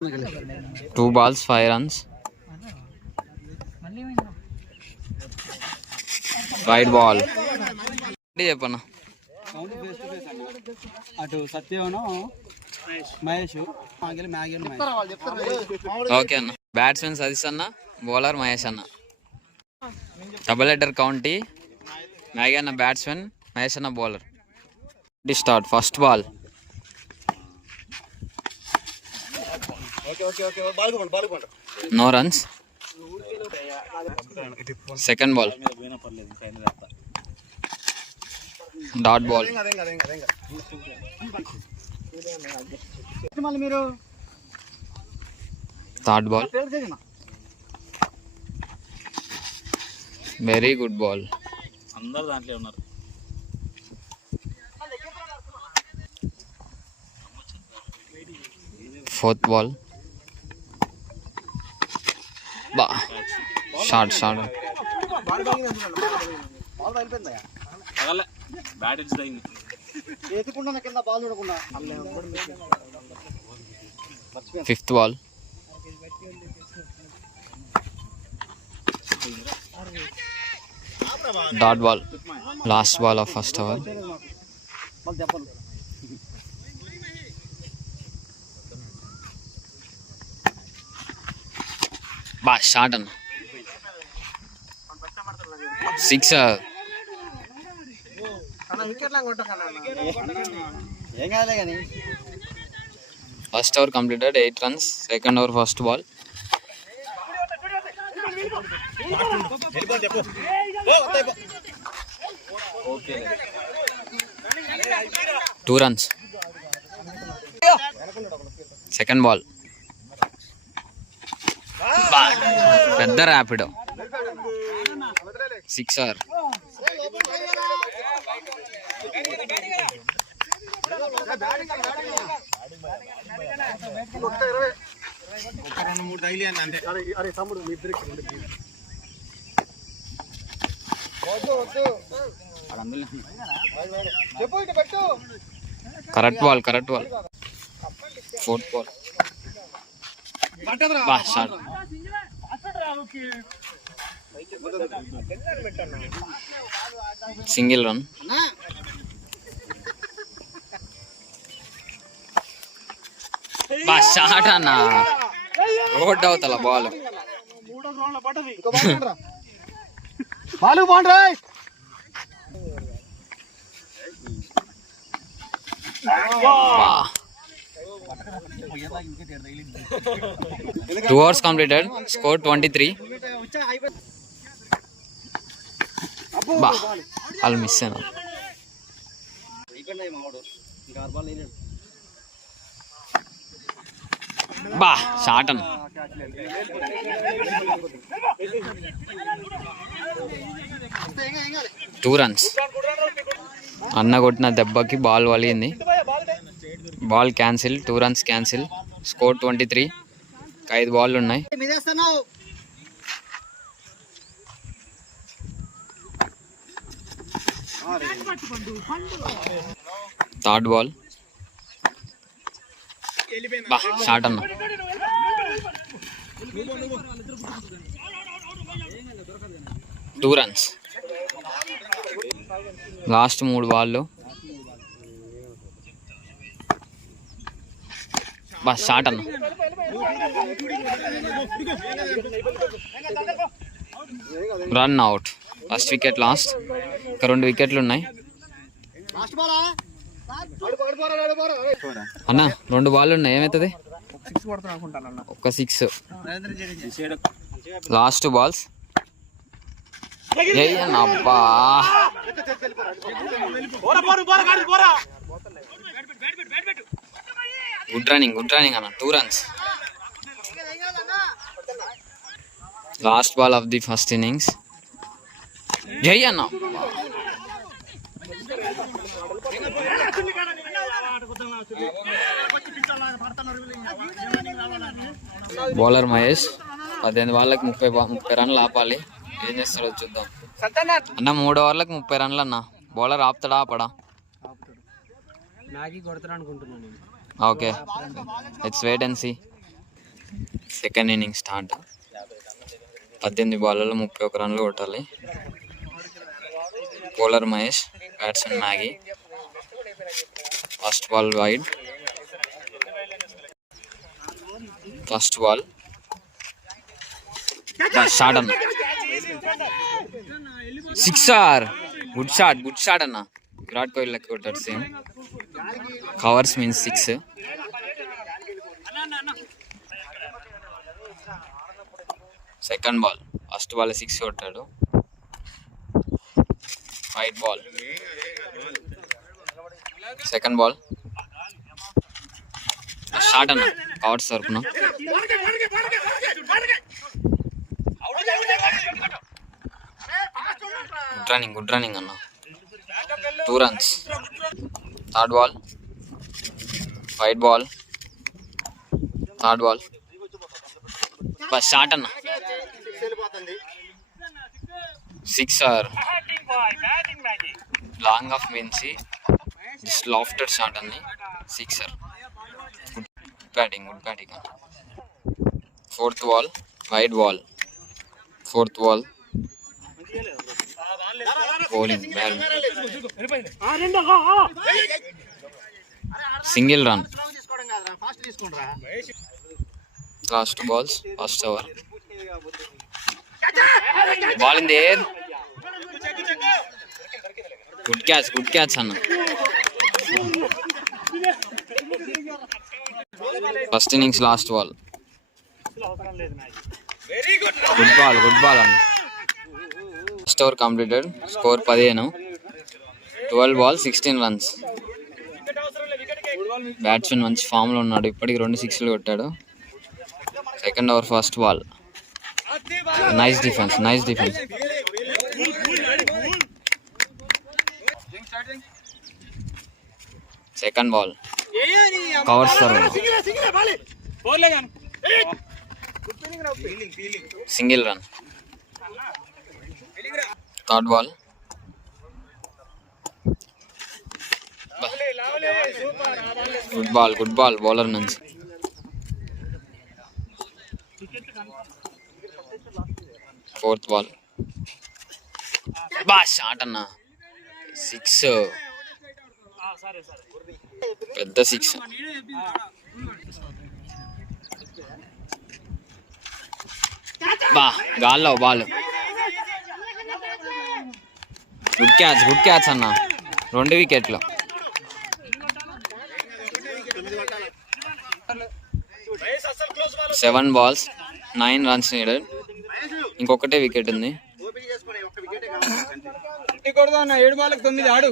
2 balls, 5 runs. Wide ball. చెప్పన్నా అటు సత్యవను మహేష్ ఓకే అన్న. బ్యాట్స్మెన్ సతీష్ అన్న, బౌలర్ మహేష్ అన్న. Double header county. మ్యాగీ అన్న బ్యాట్స్మెన్, మహేష్ అన్న bowler. Start. First ball. No runs. Second ball. Dot ball. Third ball. Very good ball. Fourth ball. Short. Fifth ball. Dot ball. Last ball of first over. Shot on. Sixer. First over completed, 8 runs. Second over, first ball. Two runs. Second ball. పెద్ద Rapido. Sixer. Correct ball. Fourth ball. Shot. Single run. Shot అన్న. Road అవుతల ball. Two overs completed. Score 23. I'll miss it. Shot on. Two runs. అన్న కొట్టిన దెబ్బకి ball వలిగింది. Ball cancel. 2 runs cancel. Score 23. 5 ball ఉన్నాయి. Third ball. Shot అన్న. Two runs. Last 3 బాళ్ళు. Shot అన్న. Run out. First wicket lost. ఇంకా 2 వికెట్లు ఉన్నాయి అన్న. 2 బాల్ ఉన్నాయి. ఏమవుతుంది? ఒక 6. లాస్ట్ 2 బాల్స్. అబ్బా గుడ్ రన్నింగ్ అన్న. 2 runs. Last ball of the first innings. జై అన్న. బౌలర్ మహేష్ 18 బాళ్ళకి 30 రన్లు ఆపాలి. ఏం చేస్తాడో చూద్దాం అన్న. 3 ఓవర్లకు 30 రన్లు అన్న. బౌలర్ ఆపుతాడా ఆపడా? Okay, let's wait and see. Second inning start. 18 బాళ్ళలో 31 రన్లు కొట్టాలి. Bowler Mahesh, batsmen Maggie. First ball wide. First ball shot అన్న. సిక్సర్. గుడ్ షాట్ అన్న. విరాట్ కోహ్లీ లెక్క కొట్టాడు same. Covers means 6. Second ball. First ball 6 కొట్టాడు. Wide ball. Second ball shot అన్న. Covers తరపున. గుడ్ రన్నింగ్ అన్న. 2 runs. Third ball. Wide ball. Third ball బస్ షాట్ అన్న. సిక్సర్. లాంగ్ ఆఫ్ మించి జస్ట్ లాఫ్టెడ్ షాట్ అన్ని. సిక్సర్. గుడ్ బ్యాటింగ్ అన్న. Fourth ball. Wide ball. Fourth ball. Bowling single run. Last balls first over. Ball in the air. Good catch అన్న. First innings last ball. Good ball అన్న. First over completed. Score 15. 12 balls 16 runs. Batsmen మంచి ఫామ్లో ఉన్నాడు. ఇప్పటికి 2 6లు కొట్టాడు. Second over first ball. Nice defence. Second ball. Covers single run. Third ball. Good ball bowler నుంచి. Fourth ball. Shot అన్న. 6. పెద్ద 6. గాల్లో బాల్. గుడ్ క్యాచ్ అన్న. 2 వికెట్లు. 7 balls 9 runs needed. ఇంకొకటే వికెట్ ఉంది. 7 బాల్కి 9 ఆడు.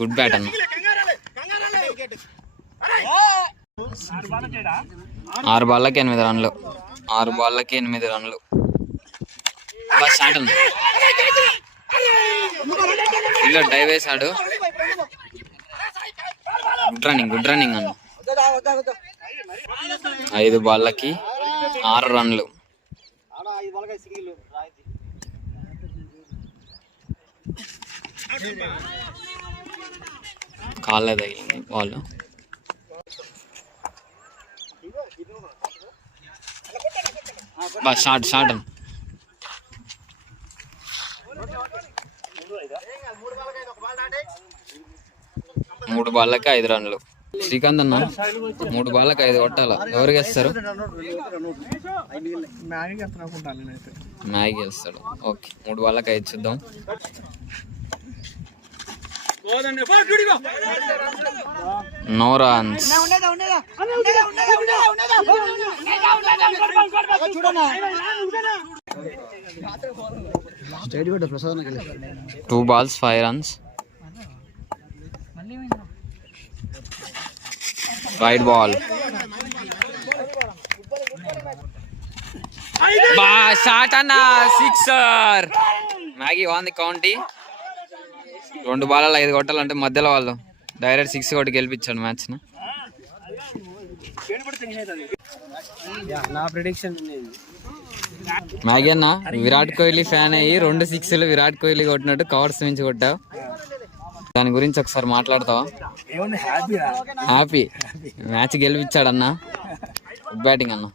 గుడ్ బ్యాట్ అన్న. 6 బాళ్ళకి 8 రన్లు. 6 బాళ్ళకి 8 రన్లు. షాట్ అన్న. ఇలా డైవ్ వేసాడు. గుడ్ రన్నింగ్ అన్న. 5 బాళ్ళకి 6 రన్లు. కాళ్ళ తగిలింది బాల్. షాట్ అన్న. 3 బాళ్ళకి 5 రన్లు. శ్రీకాంత్ అన్న 3 బాళ్ళకి 5 కొట్టాల. ఎవరికి వేస్తారు? మ్యాగీ వేస్తాడు. ఓకే, 3 బాళ్ళకి 5 చూద్దాం. No runs. Two balls 5 runs. Wide ball. Shot అన్న. సిక్సర్. మ్యాగీ వాంది కౌంటీ. 2 బాల్లో 5 కొట్టాలంటే మధ్యలో వాళ్ళు డైరెక్ట్ 6 కొట్టి గెలిపించాడు మ్యాచ్. నా ప్రిడిక్షన్ మ్యాగీ అన్న విరాట్ కోహ్లీ ఫ్యాన్ అయ్యి 2 సిక్స్లు విరాట్ కోహ్లీ కొట్టినట్టు కవర్స్ మించి కొట్టావు. దాని గురించి ఒకసారి మాట్లాడతావా? హ్యాపీ మ్యాచ్ గెలిపించాడన్న. గుడ్ బ్యాటింగ్ అన్న.